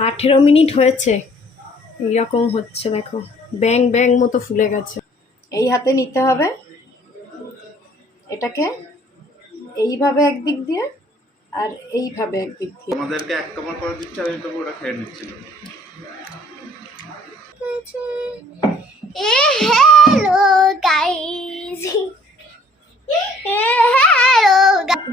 আঠেরো মিনিট হয়েছে। এইরকম হচ্ছে দেখো। ব্যাং ব্যাং মতো ফুলে গেছে। এই হাতে নিতে হবে। এটাকে এইভাবে একদিক দিয়ে আর এইভাবে একদিক দিয়ে। আমাদেরকে এক কামড় করে দিচ্ছে আমি তো পুরোটা খেয়ে নিচ্ছিলাম এ হ্যালো গাইস এ হ্যালো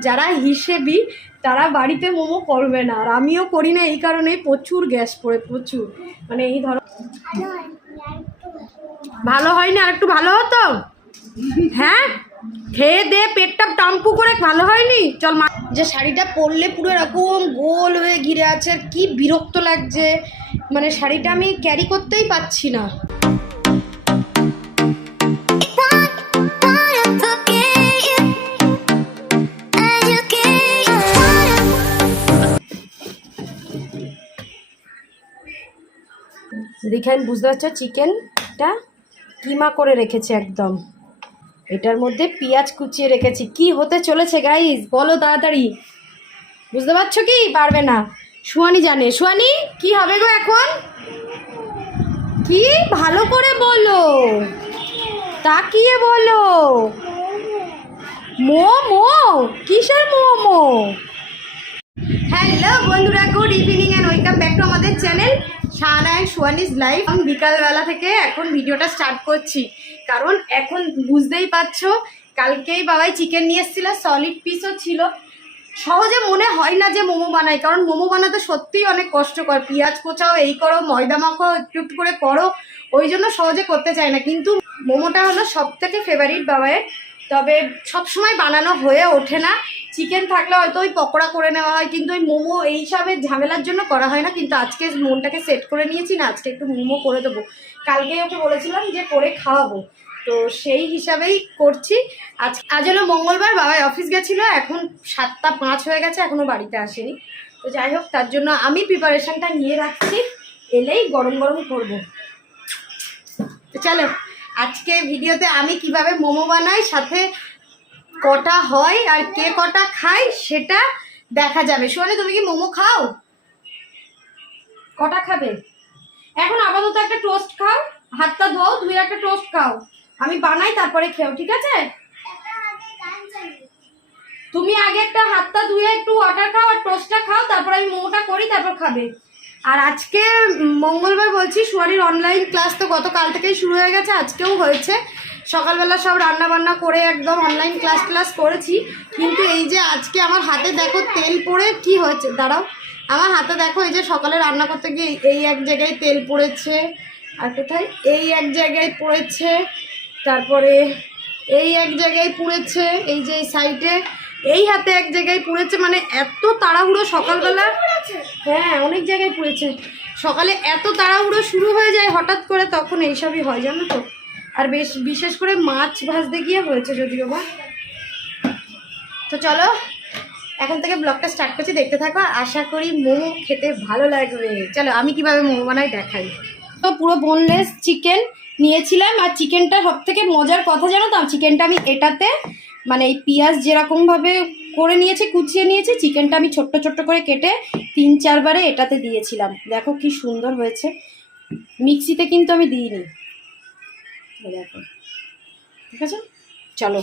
যারা হিসেবি তারা বাড়িতে মোমো করবে না। আর আমিও করি না, এই কারণে প্রচুর গ্যাস পড়ে, প্রচুর। মানে এই ধরো ভালো হয় না? আর একটু ভালো হতো? হ্যাঁ? খেয়ে দে, পেটটা টাম্পু করে, ভালো হয়নি? চল মা যে শাড়িটা পরলে পুরো এরকম গোল হয়ে ঘিরে আছে কি বিরক্ত লাগছে। মানে শাড়িটা আমি ক্যারি করতেই পাচ্ছি না। দেখেন, বুঝতে পারছ চিকেনটা কিমা করে রেখেছে একদম। এটার মধ্যে পেঁয়াজ কুচিয়ে রেখেছি। কি হতে চলেছে গাইস বলো তাড়াতাড়ি। বুঝতে পারছ কি? পারবে না। সুয়ানি জানে। সুয়ানি কি হবে গো এখন? কি ভালো করে বলো। তাকিয়ে বলো। মোমো? কিসের মোমো? হ্যালো বন্ধুরা good evening and welcome back to আমাদের চ্যানেল শাহানা অ্যান্ড সোয়ানিস লাইফ। আমি বিকালবেলা থেকে এখন ভিডিওটা স্টার্ট করছি। কারণ এখন বুঝতেই পারছ, কালকেই বাবাই চিকেন নিয়ে এসেছিল সলিড পিসও ছিল। সহজে মনে হয় না যে মোমো বানাই, কারণ মোমো বানাতে সত্যিই অনেক কষ্টকর পেঁয়াজ কোচাও এই করো, ময়দা মাখো, একটু একটু করে করো, ওই জন্য সহজে করতে চায় না। কিন্তু মোমোটা হলো সব থেকে ফেভারিট বাবাইয়ের তবে সব সময় বানানো হয়ে ওঠে না। চিকেন থাকলে হয়তো ওই পকোড়া করে নেওয়া হয়, কিন্তু ওই মোমো এইসবের ঝামেলার জন্য করা হয় না, কিন্তু আজকে মনটাকে সেট করে নিয়েছি না, আজকে একটু মোমো করে দেবো। কালকেই ওকে বলেছিলাম যে করে খাওয়াবো, তো সেই হিসাবেই করছি। আজ আজ হলো মঙ্গলবার, বাবাই অফিস গেছিল, এখন সাতটা পাঁচ হয়ে গেছে এখনও বাড়িতে আসেনি। তো যাই হোক, তার জন্য আমি প্রিপারেশনটা নিয়ে রাখছি, এলেই গরম গরম করব। চলো। আজকে ভিডিওতে আমি কীভাবে মোমো বানাই, সাথে কটা হয় আর কে কটা খায় সেটা দেখা যাবে। শোনে তুমি কি মোমো খাও? কটা খাবে? এখন আপাতত একটা টোস্ট খাও, হাতটা ধোও, ধুয়ে একটা টোস্ট খাও। আমি বানাই, তারপরে খেও, ঠিক আছে? তুমি আগে একটা হাতটা ধুয়ে একটু ওয়াটার খাও আর টোস্টটা খাও, তারপর আমি মোমোটা করি, তারপর খাবে। আর আজকে মঙ্গলবার বলছি, সুয়ারির অনলাইন ক্লাস তো গতকাল থেকেই শুরু হয়ে গেছে, আজকেও হয়েছে। সকালবেলা সব রান্না বান্না করে একদম অনলাইন ক্লাস ক্লাস করেছি। কিন্তু এই যে আজকে আমার হাতে দেখো তেল পড়ে কি হয়েছে? দাঁড়াও, আমার হাতে দেখো এই যে সকালে রান্না করতে গিয়ে এই এক জায়গায় তেল পড়েছে, আর কোথায়? এই এক জায়গায় পড়েছে, তারপরে এই এক জায়গায় পুড়েছে, এই যে সাইডে এই হাতে এক জায়গায় পুড়েছে মানে এত তাড়াহুড়ো সকালবেলা। হ্যাঁ অনেক জায়গায় পুড়েছে। সকালে এত তাড়াহুড়ো শুরু হয়ে যায় হঠাৎ করে তখন এইসবই হয় জানো তো? আর বেশ বিশেষ করে মাছ ভাজতে গিয়ে হয়েছে যদিও বা। তো চলো এখন থেকে ব্লগটা স্টার্ট করছি দেখতে থাকো। আশা করি মোমো খেতে ভালো লাগবে। চলো আমি কীভাবে মোমো বানাই দেখাই। তো পুরো বোনলেস চিকেন নিয়েছিলাম আর চিকেনটা সব থেকে মজার কথা জানো তো? চিকেনটা আমি এটাতে মানে এই পেঁয়াজ যেরকমভাবে করে নিয়েছি, কুচিয়ে নিয়েছি, চিকেনটা আমি ছোট্ট ছোট্ট করে কেটে তিন চারবারে এটাতে দিয়েছিলাম। দেখো কি সুন্দর হয়েছে। মিক্সিতে কিন্তু আমি দিইনি। দেখো। ঠিক আছে? চলো।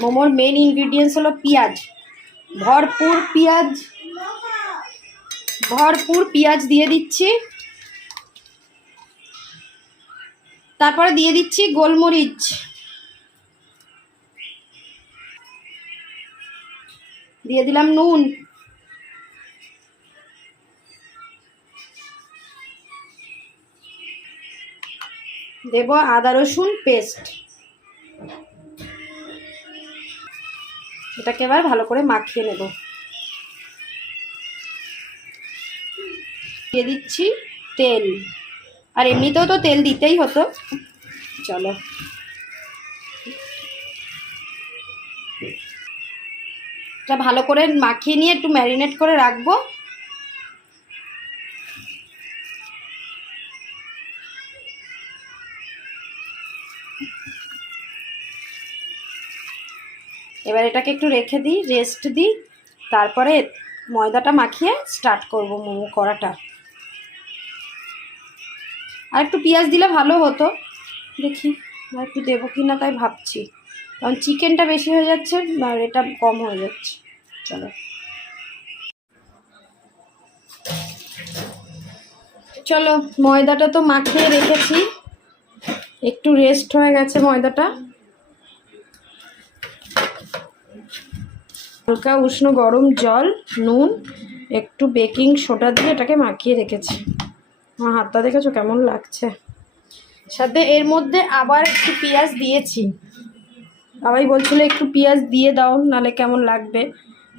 মোমোর মেন ইনগ্রিডিয়েন্টস হলো পেঁয়াজ। ভরপুর পেঁয়াজ। ভরপুর পেঁয়াজ দিয়ে দিচ্ছি। তারপরে দিয়ে দিচ্ছি গোলমরিচ। দিয়ে দিলাম নুন। দেব আদা রসুন পেস্ট। এটাকে এবার ভালো করে মাখিয়ে নেব। দিয়ে দিচ্ছি তেল। আর এমনিতেও তো তেল দিতেই হতো। চলো। এটা ভালো করে মাখিয়ে নিয়ে একটু ম্যারিনেট করে রাখব। এবার এটাকে একটু রেখে দিই রেস্ট দিই। তারপরে ময়দাটা মাখিয়ে স্টার্ট করব মোমো করাটা। আর একটু পেঁয়াজ দিলে ভালো হতো। দেখি, আর একটু দেবো কি না তাই ভাবছি। কারণ চিকেনটা বেশি হয়ে যাচ্ছে আর এটা কম হয়ে যাচ্ছে। চলো। চলো, ময়দাটা তো মাখিয়ে রেখেছি। একটু রেস্ট হয়ে গেছে ময়দাটা। হালকা উষ্ণ গরম জল, নুন, একটু বেকিং সোডা দিয়ে এটাকে মাখিয়ে রেখেছি। আমার হাতটা দেখেছ কেমন লাগছে? সাথে এর মধ্যে আবার একটু পেঁয়াজ দিয়েছি। বাবাই বলছিল একটু পেঁয়াজ দিয়ে দাও নালে কেমন লাগবে?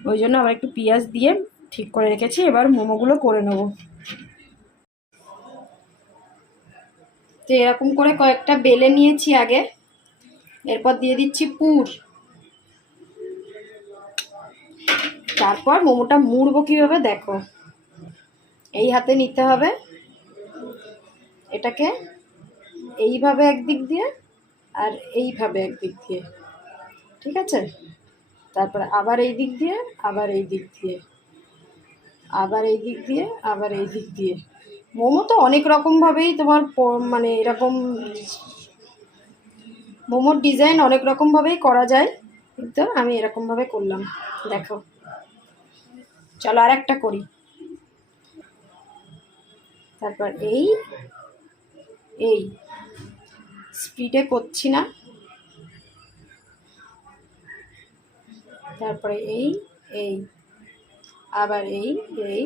ওই জন্য আবার একটু পেঁয়াজ দিয়ে ঠিক করে রেখেছি, এবার মোমোগুলো করে নেব। তো এরকম করে কয়েকটা বেলে নিয়েছি আগে, এরপর দিয়ে দিচ্ছি পুর। তারপর মোমোটা মুড়বো কীভাবে দেখো। এই হাতে নিতে হবে। এটাকে এইভাবে একদিক দিয়ে আর এইভাবে একদিক দিয়ে। ঠিক আছে? তারপর আবার এই দিক দিয়ে, আবার এই দিক দিয়ে, আবার এই দিক দিয়ে, আবার এই দিক দিয়ে। মোমো তো অনেক রকমভাবেই তোমার মানে এরকম, মোমোর ডিজাইন অনেক রকমভাবেই করা যায়, কিন্তু আমি এরকমভাবে করলাম। দেখো, চলো আর একটা করি। তারপর এই এই স্পিডে করছি না। তারপরে এই এই। আবার এই এই।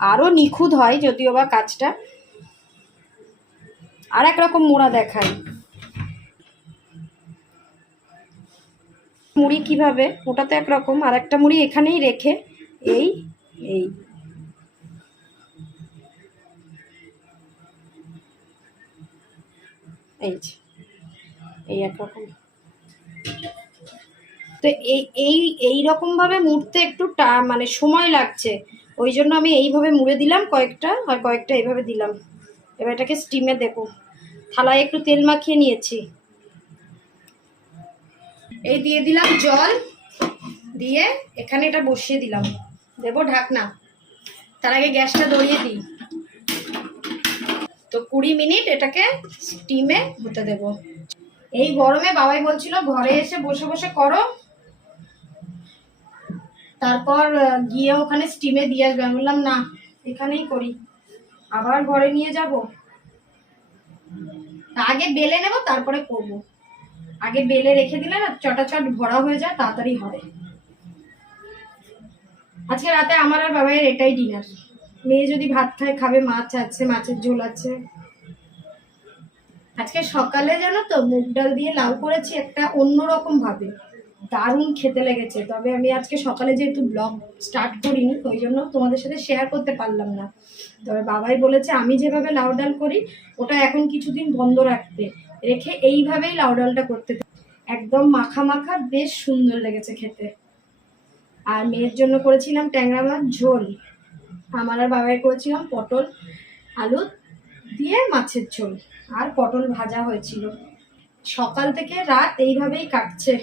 আরও নিখুঁত হয় যদিও বা কাজটা। আর এক রকম মোড়া দেখায়। মুড়ি কীভাবে? ওটা তো একরকম আর একটা মুড়ি এখানেই রেখে এই এই। এই যে, এই একরকম তো এই এই এই রকমভাবে মুড়তে একটু টা মানে সময় লাগছে। ওই জন্য আমি এইভাবে মুড়ে দিলাম কয়েকটা আর কয়েকটা এইভাবে দিলাম। এবার এটাকে স্টিমে দেবো। থালায় একটু তেল মাখিয়ে নিয়েছি। এই দিয়ে দিলাম জল। দিয়ে এখানে এটা বসিয়ে দিলাম। দেবো ঢাকনা। তার আগে গ্যাসটা ধরিয়ে দিই। তো কুড়ি মিনিট এটাকে স্টিমে হতে দেব। এই গরমে বাবাই বলছিল, ঘরে এসে বসে বসে করো। তারপর গিয়ে ওখানে স্টিমে দিয়ে আসবে। আমি বললাম, না, এখানেই করি। আবার ঘরে নিয়ে যাব। আগে বেলে নেব, তারপরে করব। আগে বেলে রেখে দিলে না, চটাচট ভরা হয়ে যায়, তাড়াতাড়ি হয়। আজকে রাতে আমার আর বাবাইয়ের এটাই ডিনার মেয়ে যদি ভাত খায়, খাবে মাছ আছে, মাছের ঝোল আছে। আজকে সকালে জানো তো, মুগ ডাল দিয়ে লাউ করেছি একটা অন্যরকম ভাবে। দারুণ খেতে লেগেছে। তবে আমি আজকে সকালে যেহেতু ব্লগ স্টার্ট করিনি, ওই জন্য তোমাদের সাথে শেয়ার করতে পারলাম না। তবে বাবাই বলেছে, আমি যেভাবে লাউ ডাল করি, ওটা এখন কিছুদিন বন্ধ রাখতে। রেখে এইভাবেই লাউ ডালটা করতে একদম মাখা মাখা, বেশ সুন্দর লেগেছে খেতে। আর মেয়ের জন্য করেছিলাম ট্যাংরা মাছ ঝোল। আমার আর বাবাই করেছিলাম পটল, আলু দিয়ে মাছের ঝোল, আর পটল ভাজা হয়েছিল। সকাল থেকে রাত এইভাবেই কাটছে।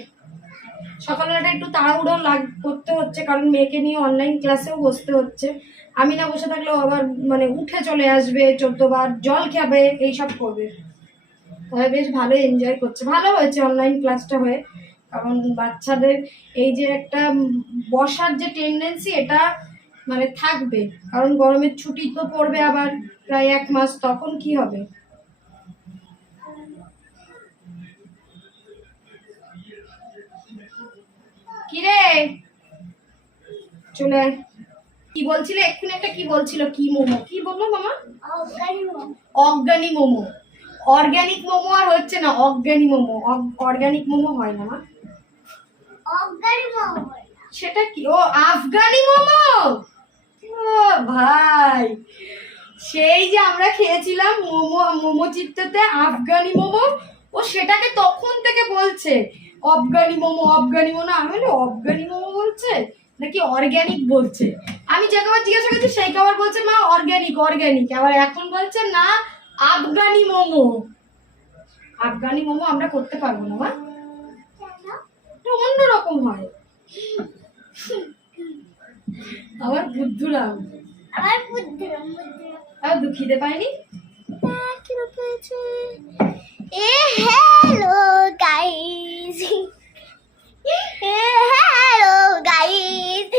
সকালবেলাটা একটু তাড়াহুড়ো লাগ, করতে হচ্ছে, কারণ মেয়েকে নিয়ে অনলাইন ক্লাসেও বসতে হচ্ছে। আমি না বসে থাকলেও আবার মানে উঠে চলে আসবে, চোদ্দবার জল খাবে, এইসব করবে। তবে বেশ ভালো এনজয় করছে। ভালো হয়েছে অনলাইন ক্লাসটা হয়ে। কারণ বাচ্চাদের এই যে একটা বসার যে টেন্ডেন্সি এটা মানে থাকবে। কারণ গরমের ছুটি তো পড়বে আবার প্রায় এক মাস তখন কি হবে? কিরে? চলে কি বলছিলে? এক্ষুনি একটা কি বলছিল? কি মোমো? কি বলল মামা? অর্গানিক মোমো। অর্গানিক মোমো। আর হচ্ছে না অর্গানিক মোমো। অর্গানিক মোমো হয় না মা। সেটা কি? ও আফগানি মোমো! ভাই। সেই যে আমরা খেয়েছিলাম মোমো মোমো চিত্ততে আফগানি মোমো, ও সেটাকে তখন থেকে বলছে। অফগানি মোমো অফগানি মোমো আমি বলি, অফগানি মোমো বলছে? নাকি অর্গ্যানিক বলছে? আমি যে খাবার জিজ্ঞাসা করছি, সেই খাবার বলছে, মা, অর্গ্যানিক অর্গ্যানিক। আবার এখন বলছে, না, আফগানি মোমো। আফগানি মোমো আমরা করতে পারব না, মা। অন্যরকম হয়। আমার বুদ্ধুরাম আমার বুদ্ধিরাম বুদ্ধিরাম আর দুঃখিতে পাইনি পেয়েছে। এ হ্যালো গাইস এ হ্যালো গাইস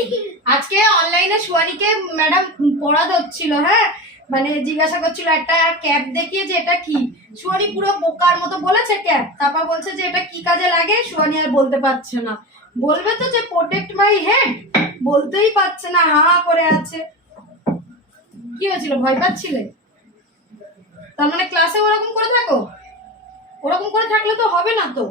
আজকে অনলাইনে সুয়ারিকে ম্যাডাম পড়াতে হচ্ছিল হ্যাঁ? মানে জিজ্ঞাসা করছিল একটা ক্যাপ দেখিয়ে যে এটা কি? সুয়ারি পুরো বোকার মতো বলেছে ক্যাপ। তারপর বলছে যে এটা কি কাজে লাগে? সুয়ারি আর বলতে পারছে না। বলবে তো যে প্রোটেক্ট মাই হেড বলতেই পারছে না হা করে আছে। কি হয়েছিল? ভয় পাচ্ছিলে? তার মানে ক্লাসে ওরকম করে থাকো? ওরকম করে থাকলে তো হবে না তো।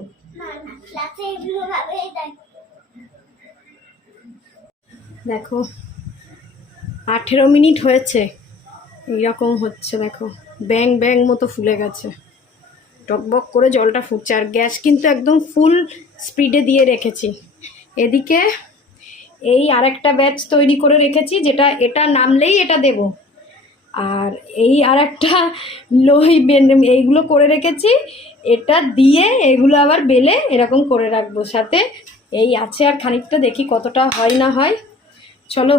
দেখো আঠেরো মিনিট হয়েছে। এইরকম হচ্ছে দেখো। ব্যাং ব্যাং মতো ফুলে গেছে। টকবক করে জলটা ফুটছে। আর গ্যাস কিন্তু একদম ফুল স্পিডে দিয়ে রেখেছি। এদিকে এই আরেকটা ব্যাচ তৈরি করে রেখেছি, যেটা এটা নামলেই এটা দেব। আর এই আর একটা লোই এইগুলো করে রেখেছি, এটা দিয়ে এগুলো আবার বেলে এরকম করে রাখব। সাথে এই আছে আর খানিকটা দেখি কতটা হয় না হয়। চলো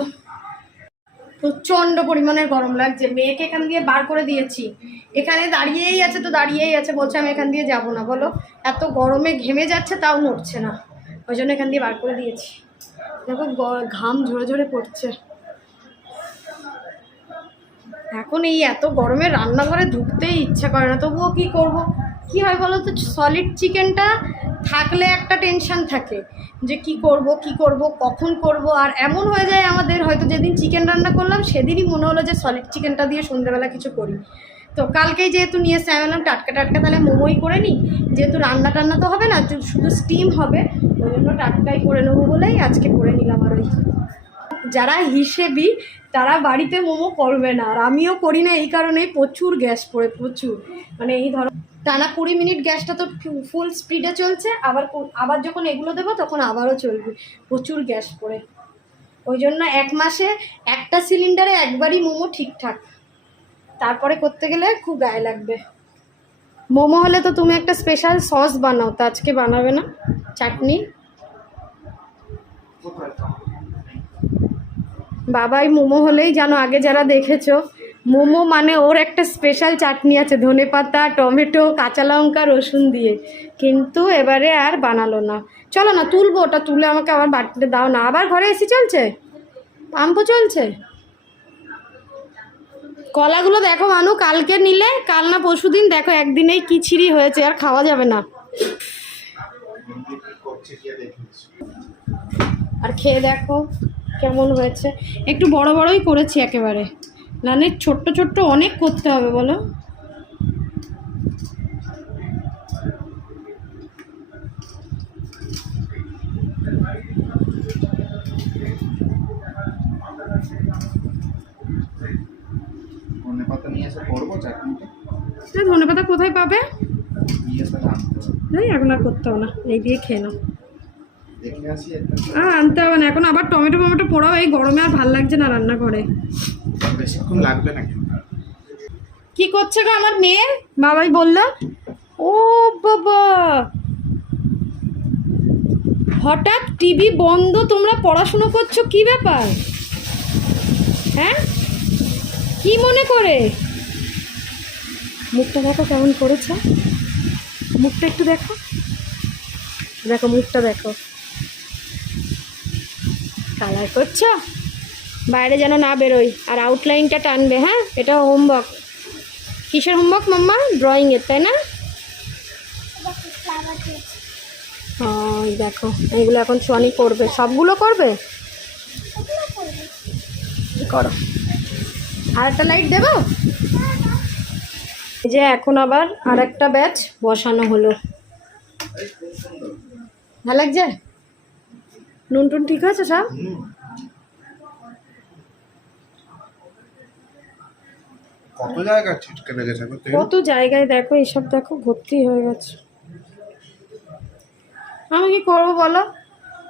প্রচণ্ড পরিমাণের গরম লাগছে। মেয়েকে এখান দিয়ে বার করে দিয়েছি। এখানে দাঁড়িয়েই আছে তো দাঁড়িয়েই আছে, বলছে আমি এখান দিয়ে যাব না। বলো, এত গরমে ঘেমে যাচ্ছে তাও নড়ছে না। ওই জন্য এখান দিয়ে বার করে দিয়েছি। দেখো ঘাম ঝরে ঝরে পড়ছে। এখন এই এত গরমে রান্নাঘরে ঢুকতেই ইচ্ছা করে না। তবুও কি করব? কি হয় বলো তো? সলিড চিকেনটা থাকলে একটা টেনশন থাকে যে কি করব কি করব, কখন করব, আর এমন হয়ে যায় আমাদের হয়তো যেদিন চিকেন রান্না করলাম, সেদিনই মনে হলো যে সলিড চিকেনটা দিয়ে সন্ধ্যেবেলা কিছু করি। তো কালকেই যেহেতু নিয়ে এসে আমি টাটকা টাটকা তাহলে মোমোই করে নিই। যেহেতু রান্না টান্না তো হবে না শুধু স্টিম হবে, ওই জন্য টাটকাই করে নেব বলেই আজকে করে নিলাম আর ওই। যারা হিসেবি, তারা বাড়িতে মোমো করবে না। আর আমিও করি না, এই কারণেই প্রচুর গ্যাস পড়ে, প্রচুর। মানে এই ধরো টানা কুড়ি মিনিট গ্যাসটা তো ফুল স্পিডে চলছে, আবার আবার যখন এগুলো দেবো তখন আবারও চলবে, প্রচুর গ্যাস পড়ে। ওই জন্য এক মাসে একটা সিলিন্ডারে একবারই মোমো ঠিকঠাক। তারপরে করতে গেলে খুব গায়ে লাগবে। মোমো হলে তো তুমি একটা স্পেশাল সস বানাও, তো আজকে বানাবে না? চাটনি? বাবাই মোমো হলেই জানো আগে যারা দেখেছ। মোমো মানে ওর একটা স্পেশাল চাটনি আছে, ধনে পাতা, টমেটো, কাঁচা লঙ্কা, রসুন দিয়ে। কিন্তু এবারে আর বানালো না। চলো না, তুলবো, ওটা তুলে আমাকে আবার বাটিতে দাও না। আবার ঘরে এসি চলছে? পাম্পও চলছে? কলাগুলো দেখো মানু, কালকে নিলে, কাল না পরশু দিন, দেখো একদিনেই কিচিরি হয়েছে, আর খাওয়া যাবে না। আর খেয়ে দেখো কেমন হয়েছে। একটু বড় বড়ই করেছি একেবারে। নানে ছোট্ট ছোট্ট অনেক করতে হবে বলো। ধনে পাতা কোথায় পাবে? এখন আর করতে হবে না এই দিয়ে খেয়ে নাও। আনতে হবে না এখন আবার টমেটো টমেটো পোড়াও এই গরমে আর ভালো লাগছে না রান্না করে বেশিক্ষণ লাগবে না কিন্তু কি করছে গো আমার মেয়ে? বাবাই বলল। ও বাবা! হঠাৎ টিভি বন্ধ, তোমরা পড়াশুনো করছ? কি ব্যাপার? হ্যাঁ? কি মনে করে? মুখটা দেখো কেমন করেছে। মুখটা একটু দেখো। দেখো, মুখটা দেখো। কালার করছ? বাইরে যেন না বেরোই। আর আউটলাইনটা টানবে হ্যাঁ? এটা হোমওয়ার্ক কিসের হোমওয়ার্ক মাম্মা? ড্রয়িংয়ের তাই না? দেখো এইগুলো এখন সোয়ানি করবে সবগুলো করবে? করো? আর একটা লাইট দেবো যে এখন আবার আর একটা ব্যাচ বসানো হলো। ভালো লাগছে? নুন টুন ঠিক আছে সব? কত জায়গা ছিটকে লেগেছে? কত জায়গায় দেখো, এসব দেখো, ভর্তি হয়ে গেছে। আমি কি করব বলো?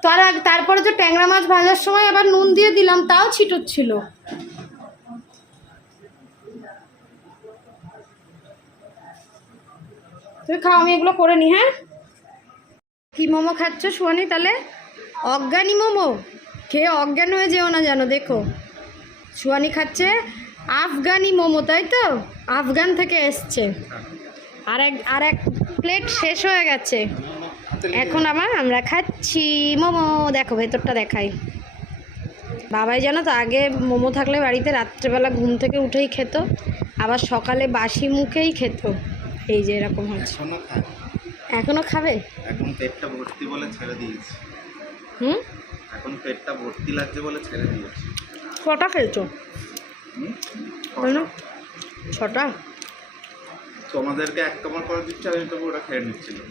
তার আগ- তারপরে যে ট্যাংরা মাছ ভাজার সময় আবার নুন দিয়ে দিলাম, তাও ছিটোচ্ছিল। তুমি খাও, আমি এগুলো করে নি হ্যাঁ? কি মোমো খাচ্ছ শুয়ানি তাহলে? অজ্ঞানী মোমো? খেয়ে অজ্ঞান হয়ে যেও না জানো দেখো। শুয়ানি খাচ্ছে আফগানি মোমো তাই তো? আফগান থেকে এসছে। আর এক আর এক প্লেট শেষ হয়ে গেছে। এখন আবার আমরা খাচ্ছি মোমো। দেখো ভেতরটা দেখাই। বাবাই জানো তো আগে মোমো থাকলে বাড়িতে রাত্রেবেলা ঘুম থেকে উঠেই খেত আবার সকালে বাসি মুখেই খেত। এই যে এরকম হচ্ছে। এখনও এখনও খাবে? এখন পেটটা ভর্তি বলে ছেড়ে দিয়েছি। হুম? এখন পেটটা ভর্তি লাগছে বলে ছেড়ে দিয়েছি। কটা খেয়েছো? বলো। ছটা? তোমাদেরকে এক কামড় করে দিচ্ছে আমি তবু ওটা খেয়ে নিচ্ছিলাম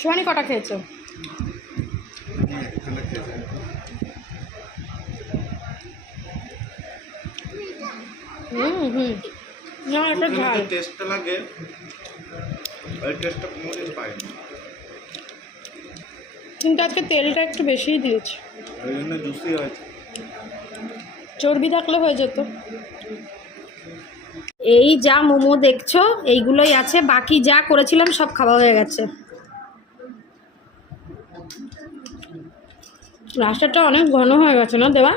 সোহানি কটা খেয়েছো। হুম হুম। না এটা ঝাল। যে লাগে ওই টেস্টটা কোনোদিন পাইনি। কিন্তু আজকে তেলটা একটু বেশিই দিয়েছি। ওই জন্য জুসি হয়েছে। চর্বি থাকলে হয়ে যেত। এই যা মোমো দেখছ, এইগুলোই আছে, বাকি যা করেছিলাম সব খাওয়া হয়ে গেছে। রাস্তাটা অনেক ঘন হয়ে গেছে, না দেওয়া?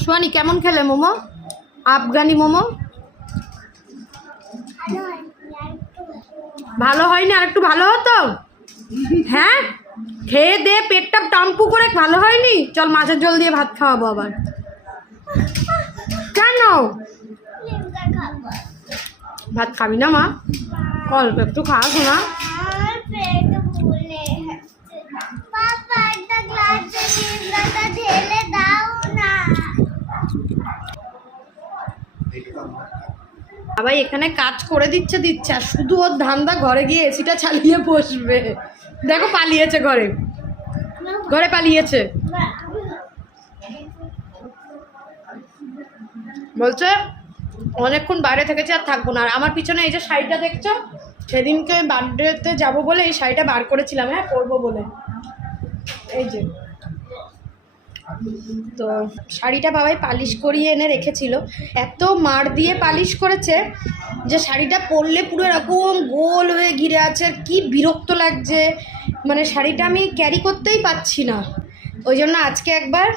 সোয়ানি কেমন খেলে মোমো? আফগানি মোমো? ভালো হয় হয়নি আর একটু ভালো হতো? হ্যাঁ? খেয়ে দে, পেটটা টাম্পু করে ভালো হয়নি? চল মাছের জল দিয়ে ভাত খাওয়াবো আবার। কেন? ভাত খাবি না মা? অল্প একটু দাও না আবার এখানে কাজ করে দিচ্ছে দিচ্ছে। আর শুধু ওর ধান্দা ঘরে গিয়ে এসিটা চালিয়ে বসবে। দেখো, পালিয়েছে ঘরে। ঘরে পালিয়েছে। বলছে, অনেকক্ষণ বাইরে থেকেছে আর থাকব না। আর আমার পিছনে এই যে শাড়িটা দেখছ, সেদিনকে বার্থডেতে যাব বলে এই শাড়িটা বার করেছিলাম হ্যাঁ পরবো বলে। এই যে। তো শাড়িটা বাবাই পালিশ করিয়ে এনে রেখেছিল। এত মার দিয়ে পালিশ করেছে যে শাড়িটা পরলে পুরো এরকম গোল হয়ে ঘিরে আছে কি বিরক্ত লাগছে। মানে শাড়িটা আমি ক্যারি করতেই পাচ্ছি না। ওই জন্য আজকে একবার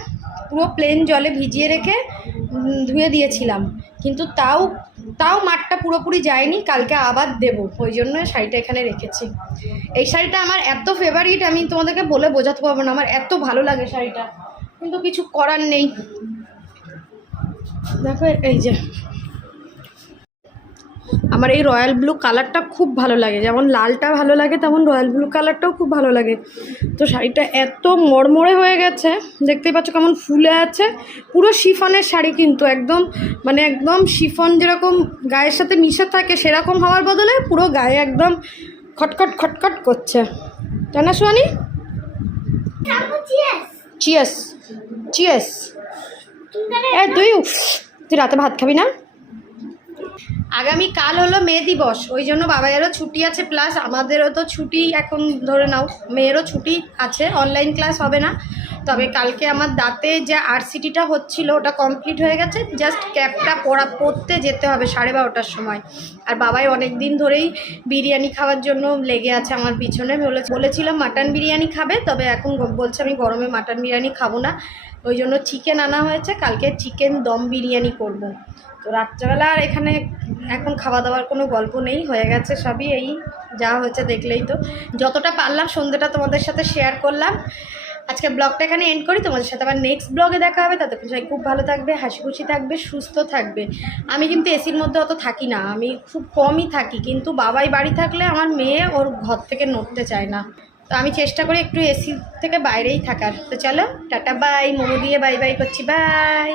পুরো প্লেন জলে ভিজিয়ে রেখে ধুয়ে দিয়েছিলাম। কিন্তু তাও তাও মাঠটা পুরোপুরি যায়নি, কালকে আবার দেবো। ওই জন্য শাড়িটা এখানে রেখেছি। এই শাড়িটা আমার এত ফেভারিট আমি তোমাদেরকে বলে বোঝাতে পারব না, আমার এত ভালো লাগে শাড়িটা। কিন্তু কিছু করার নেই। দেখো এই যে। আমার এই রয়্যাল ব্লু কালারটা খুব ভালো লাগে। যেমন লালটা ভালো লাগে, তেমন রয়্যাল ব্লু কালারটাও খুব ভালো লাগে। তো শাড়িটা এত মড়মড়ে হয়ে গেছে, দেখতেই পাচ্ছ কেমন ফুলে আছে। পুরো শিফনের শাড়ি কিন্তু একদম মানে একদম শিফন যেরকম গায়ের সাথে মিশে থাকে সেরকম হওয়ার বদলে পুরো গায়ে একদম খটখট খটখট করছে। তাই না সোয়ানি চিয়াস চিয়াস এ, তুই তুই রাতে ভাত খাবি না? আগামী কাল হলো মে দিবস, ওই জন্য বাবাইয়েরও ছুটি আছে প্লাস আমাদেরও তো ছুটি এখন ধরে নাও, মেয়েরও ছুটি আছে অনলাইন ক্লাস হবে না। তবে কালকে আমার দাঁতে যে আরসিটিটা হচ্ছিল, ওটা কমপ্লিট হয়ে গেছে জাস্ট ক্যাবটা পড়া পড়তে যেতে হবে সাড়ে বারোটার সময়। আর বাবাই অনেক দিন ধরেই বিরিয়ানি খাওয়ার জন্য লেগে আছে আমার পিছনে। বলে বলেছিলাম, মাটন বিরিয়ানি খাবে? তবে এখন বলছে, আমি গরমে মাটন বিরিয়ানি খাব না। ওই জন্য চিকেন আনা হয়েছে। কালকে চিকেন দম বিরিয়ানি করব। তো রাত্রেবেলা আর এখানে এখন খাওয়া দাওয়ার কোনো গল্প নেই, হয়ে গেছে সবই। এই যা হয়েছে দেখলেই তো। যতটা পারলাম সন্ধ্যেটা তোমাদের সাথে শেয়ার করলাম। আজকে ব্লগটা এখানে এন্ড করি। তোমাদের সাথে আবার নেক্সট ব্লগে দেখা হবে। ততক্ষণ সবাই খুব ভালো থাকবে হাসি খুশি থাকবে, সুস্থ থাকবে। আমি কিন্তু এসির মধ্যে অত থাকি না। আমি খুব কমই থাকি। কিন্তু বাবাই বাড়ি থাকলে আমার মেয়ে ওর ঘর থেকে নড়তে চায় না। তো আমি চেষ্টা করি একটু এসি থেকে বাইরেই থাকার। তো চলো, টাটা বাই মোমো দিয়ে বাই বাই করছি। বাই